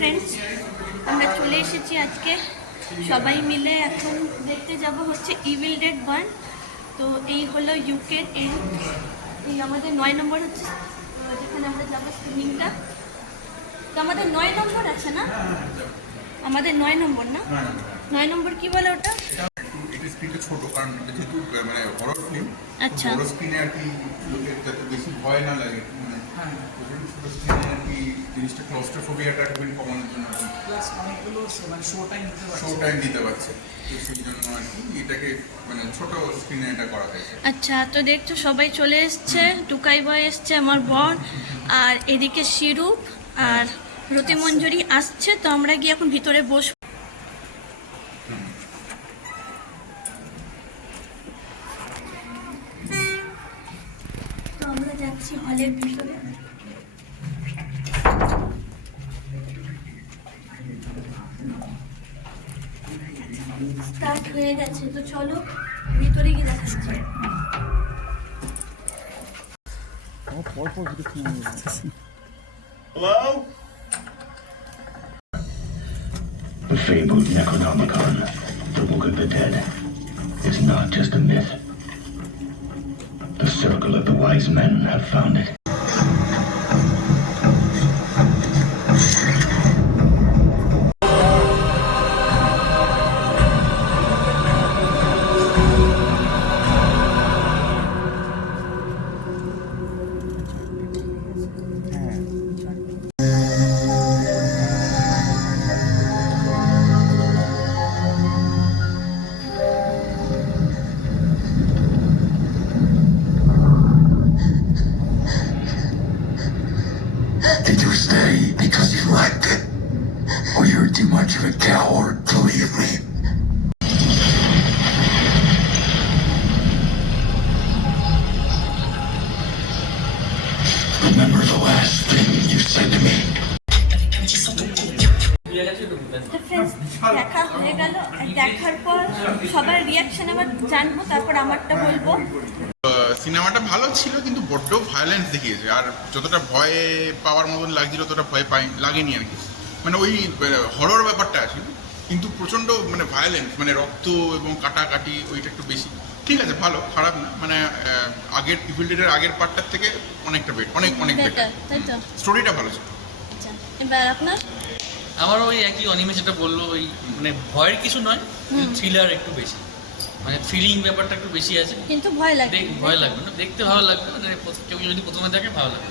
Friends, আমরা চলে এসেছি আজকে সবাই মিলে। এখন দেখতে যাব হচ্ছে ইভিল ডেড 1। তো এই হলো ইউকের এই আমাদের 9 নম্বর হচ্ছে যেখানে আমরা যাবো স্ক্রিনিংটা। তো আমাদের 9 নম্বর আছে না, আমাদের 9 নম্বর না, 9 নম্বর কি বলে ওটা? স্ক্রিনটা ছোট, কারণ যেহেতু মানে হরর ফিল্ম, আচ্ছা, বড় স্ক্রিনে আর কি লোকের যাতে বেশি ভয় না লাগে, মানে ছোট স্ক্রিনে আর কি জিনিসটা ক্লস্ট্রোফোবিয়াটা একটু কমানোর জন্য প্লাস অনেকগুলো মানে শো টাইম দিতে পারছে, তো সেই জন্য আর কি এটাকে মানে ছোট স্ক্রিনে এটা করা হয়েছে। আচ্ছা, তো দেখছো সবাই চলে এসছে, টুকাই বয় এসছে, আমার বর, আর এদিকে শিরূপ আর রতিমঞ্জরি আসছে। তো আমরা গিয়ে এখন ভিতরে বসবো। তো আমরা যাচ্ছি হলের ভিতরে। স্টার্ট হয়ে গেছে, তো চলো ভিতরে গিয়ে দেখাচ্ছি। Hello? The fabled Necronomicon, the Book of the Dead, is not just a myth. The Circle of the Wise Men have found it. Did you stay because you liked it? Or you're too much of a coward to leave me? Remember the last thing you said to me? তো friends, দেখা হয়ে গেল। দেখার পর সবার reaction আবার জানবো, তারপর আমারটা বলবো। সিনেমাটা ভালো ছিল, কিন্তু বড্ড ভায়োলেন্স দেখিয়েছে, আর যতটা ভয় পাওয়ার মতন লাগছিল ততটা ভয় লাগেনি আর কি। মানে ওই হরর ব্যাপারটা আছে, কিন্তু প্রচণ্ড মানে ভায়োলেন্স, মানে রক্ত এবং কাটাকাটি, ওইটা একটু বেশি। ঠিক আছে, ভালো, খারাপ না, মানে আগের ইভিল ডেডের আগের পার্টটার থেকে অনেকটা অনেক বেটার, তাই তো? স্টোরিটা ভালো ছিল। আচ্ছা, এবার আপনার? আমার ওই একই অনিমে যেটা বললো, ওই মানে ভয়ের কিছু নয়, থ্রিলার একটু বেশি, মানে ফিলিং ব্যাপারটা একটু বেশি আছে, কিন্তু ভয় লাগে। ভয় লাগবে না, দেখতে ভালো লাগবে, মানে কেউ যদি প্রথমে দেখে ভালো লাগবে।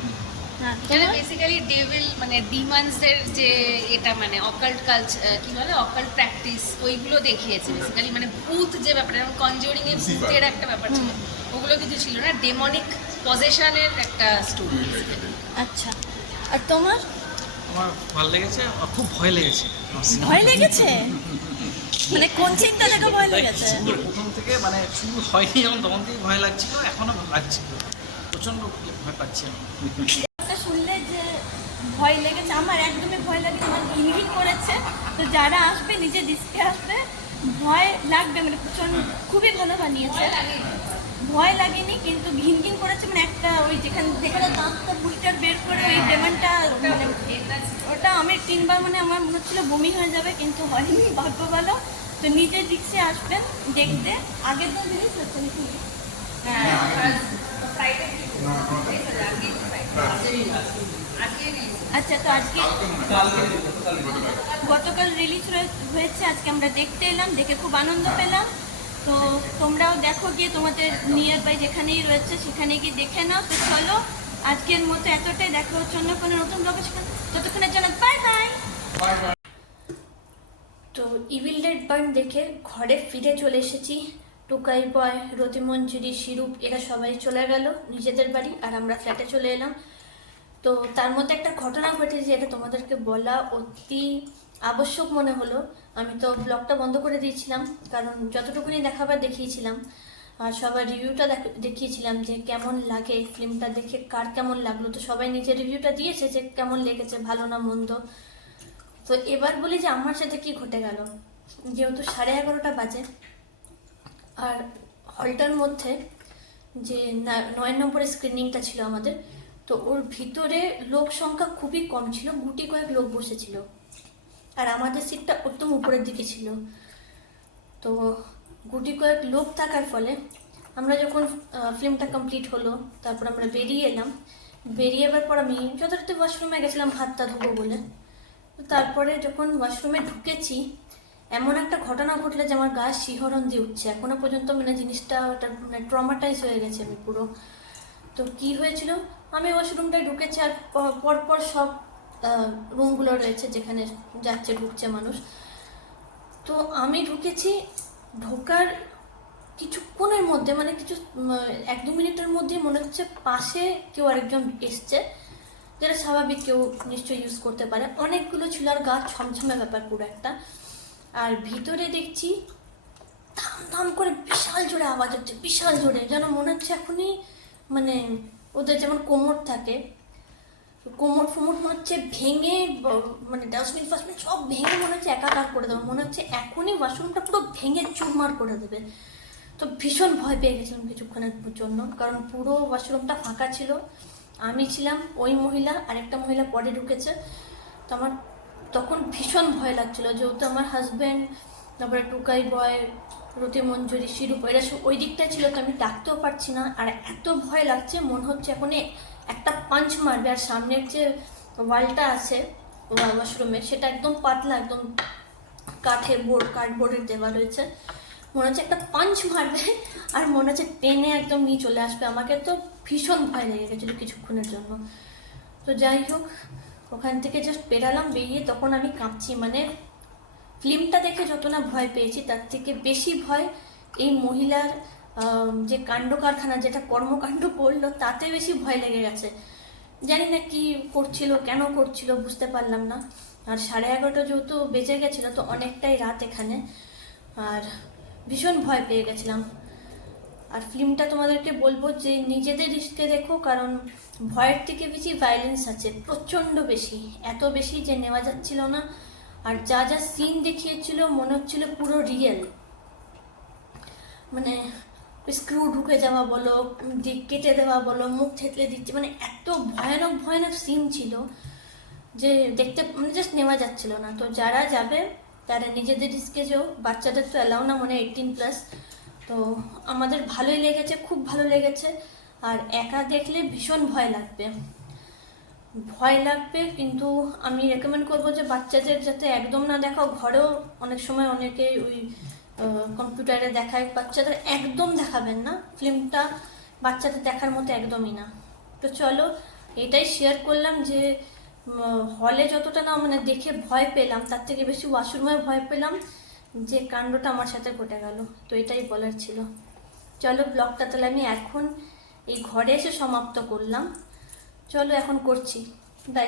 হ্যাঁ, এটা বেসিক্যালি ডেভিল মানে ডিমন্সদের যে এটা মানে অকাল্ট কালচার কি বলে অকাল্ট প্র্যাকটিস ওইগুলো দেখিয়েছে বেসিক্যালি, মানে ভূত যে ব্যাপারটা, যেমন কনজিউরিং এর ভূতের একটা ব্যাপার ছিল, ওগুলো কিছু ছিল না, ডেমনিক পজেশনের একটা স্টোরি। আচ্ছা, আর তোমার? আমার ভালো লেগেছে, আর খুব ভয় লেগেছে। ভয় লেগেছে মানে কোন সিনটা দেখে ভয় লেগেছে? প্রথম থেকে মানে শুরু হয়নি যখন, তখন থেকে ভয় লাগছিল, এখনো লাগছিল, প্রচন্ড ভয় পাচ্ছি আমি। এটা শুনলে যে ভয় লেগেছে, আমার একদমই ভয় লাগে, আমার ঘিনঘিন করেছে। তো যারা আসবে নিজে ডিস্কে আসবে, ভয় লাগবে, মানে প্রচন্ড, খুবই ভালো বানিয়েছে। ভয় লাগেনি, কিন্তু ঘিনঘিন করেছে, মানে একটা ওই যেখানে দাঁতটা বুলটার বের করে ওই ডেমনটা, মানে ওটা আমি 3 বার মানে আমার মনে হচ্ছিল বমি হয়ে যাবে, কিন্তু হয়নি, ভাগ্য ভালো। তো নিজের দিকসে আসবেন দেখতে। আগের দিন জিনিস হচ্ছে নাকি? আচ্ছা, তো আজকে গতকাল রিলিজ হয়েছে, আজকে আমরা দেখতে এলাম, দেখে খুব আনন্দ পেলাম। তো তোমরাও দেখো, গিয়ে তোমাদের নিয়ার বাই যেখানেই রয়েছে সেখানে গিয়ে দেখে নাও। তো চলো, আজকের মতো এতটাই, দেখা হচ্ছে অন্য কোনো নতুন ব্লগে, ততক্ষণের জন্য বাই বাই। তো ইভিল ডেড বার্ন দেখে ঘরে ফিরে চলে এসেছি। টুকাই বয়, রতিমঞ্জরি, শিরূপ এরা সবাই চলে গেল নিজেদের বাড়ি, আর আমরা ফ্ল্যাটে চলে এলাম। তো তার মধ্যে একটা ঘটনা ঘটেছে, এটা তোমাদেরকে বলা অতি আবশ্যক মনে হলো। আমি তো ব্লগটা বন্ধ করে দিয়েছিলাম, কারণ যতটুকুনি দেখাবার দেখিয়েছিলাম, আর সবার রিভিউটা দেখিয়েছিলাম যে কেমন লাগে ফিল্মটা দেখে, কার কেমন লাগলো। তো সবাই নিজের রিভিউটা দিয়েছে যে কেমন লেগেছে, ভালো না মন্দ। তো এবার বলি যে আমার সাথে কি ঘটে গেল। যেহেতু 11:30 বাজে, আর হলটার মধ্যে যে 9 নম্বরের স্ক্রিনিংটা ছিল আমাদের, তো ওর ভিতরে লোক সংখ্যা খুবই কম ছিল, গুটি কয়েক লোক বসেছিল। আর আমাদের সিটটা একদম উপরের দিকে ছিল। তো গুটি কয়েক লোক থাকার ফলে আমরা যখন ফিল্মটা কমপ্লিট হলো, তারপর আমরা বেরিয়ে এলাম। বেরিয়ে এবার পর আমি যথারীতি ওয়াশরুমে গেছিলাম হাতটা ধোবো বলে। তো তারপরে যখন ওয়াশরুমে ঢুকেছি, এমন একটা ঘটনা ঘটলো যে আমার গা শিহরণ দিয়ে উঠছে এখনো পর্যন্ত, মানে জিনিসটা ওটা মানে ট্রমাটাইজ হয়ে গেছে আমি পুরো। তো কি হয়েছিল, আমি ওয়াশরুমটায় ঢুকেছি আর পরপর সব রুমগুলো রয়েছে যেখানে যাচ্ছে ঢুকছে মানুষ। তো আমি ঢুকেছি, ঢোকার কিছুক্ষণের মধ্যে মানে কিছু 1-2 মিনিটের মধ্যে মনে হচ্ছে পাশে কেউ আরেকজন এসছে, যেটা স্বাভাবিক কেউ নিশ্চয়ই ইউজ করতে পারে। অনেকগুলো ছিল আর গা ছমছমে ব্যাপার পুরো একটা। আর ভিতরে দেখছি ধাম ধাম করে বিশাল জোরে আওয়াজ হচ্ছে, বিশাল জোরে, যেন মনে হচ্ছে এখনই মানে ওদের যেমন কোমর থাকে, কোমর ফোমর মনে হচ্ছে ভেঙে মানে ডাস্টবিন ফাস্টবিন সব ভেঙে মনে হচ্ছে একাকার করে দেবে, মনে হচ্ছে এখনই ওয়াশরুমটা পুরো ভেঙে চুরমার করে দেবে। তো ভীষণ ভয় পেয়ে গেছিলাম কিছুক্ষণের জন্য, কারণ পুরো ওয়াশরুমটা ফাঁকা ছিল, আমি ছিলাম, ওই মহিলা আরেকটা মহিলা পরে ঢুকেছে। তো আমার তখন ভীষণ ভয় লাগছিল, যেহেতু আমার হাজব্যান্ড, তারপরে টুকাই বয়, রতি মঞ্জুরি, শিরূপ এরা সব ওই দিকটায় ছিল, তো আমি ডাকতেও পারছি না। আর এত ভয় লাগছে মনে হচ্ছে এখন একটা পাঞ্চ মারবে। আর সামনের যে ওয়ালটা আছে ওয়াশরুমে সেটা একদম পাতলা, একদম কার্ডবোর্ডের দেওয়া রয়েছে, মনে হচ্ছে একটা পাঞ্চ মারবে আর মনে হচ্ছে টেনে একদম নিয়ে চলে আসবে আমাকে। তো ভীষণ ভয় লেগে গেছিলো কিছুক্ষণের জন্য। তো যাই হোক, ওখান থেকে জাস্ট বেরালাম, বেরিয়ে তখন আমি কাঁপছি, মানে ফিল্মটা দেখে যত না ভয় পেয়েছি তার থেকে বেশি ভয় এই মহিলার যে কাণ্ড কারখানা, যেটা কর্মকাণ্ড করলো তাতে বেশি ভয় লেগে গেছে। জানি না কি করছিল, কেন করছিল বুঝতে পারলাম না। আর 11:30 যেহেতু বেজে গেছিলো, তো অনেকটাই রাত এখানে, আর ভীষণ ভয় পেয়ে গেছিলাম। আর ফিল্মটা তোমাদেরকে বলবো যে নিজেদের রিস্কে দেখো, কারণ ভয়ের থেকে বেশি ভায়োলেন্স আছে, প্রচণ্ড বেশি, এত বেশি যে নেওয়া যাচ্ছিল না। আর যা যা সিন দেখিয়েছিল মনে হচ্ছিল পুরো রিয়েল, মানে স্ক্রু ঢুকে যাওয়া বলো, দিক কেটে দেওয়া বলো, মুখ থেতলে দিচ্ছে, মানে এত ভয়ানক ভয়ানক সিন ছিল যে দেখতে মানে জাস্ট নেওয়া যাচ্ছিল না। তো যারা যাবে তারা নিজেদের রিস্কে যেও, বাচ্চাদের তো অ্যালাউ না, মানে 18+। তো আমাদের ভালোই লেগেছে, খুব ভালো লেগেছে। আর একা দেখলে ভীষণ ভয় লাগবে, কিন্তু আমি রেকমেন্ড করবো যে বাচ্চাদের যাতে একদম না দেখাও। ঘরেও অনেক সময় অনেকে ওই কম্পিউটারে দেখায়, বাচ্চাদের একদম দেখাবেন না, ফিল্মটা বাচ্চাদের দেখার মতো একদমই না। তো চলো, এটাই শেয়ার করলাম যে হলে যতটা না মানে দেখে ভয় পেলাম, তার থেকে বেশি ওয়াশরুমে ভয় পেলাম যে কাণ্ডটা আমার সাথে ঘটে গেল। তো এটাই বলার ছিল। চলো, ব্লগটা তাহলে আমি এখন এই ঘরে এসে সমাপ্ত করলাম। চলো এখন করছি, বাই।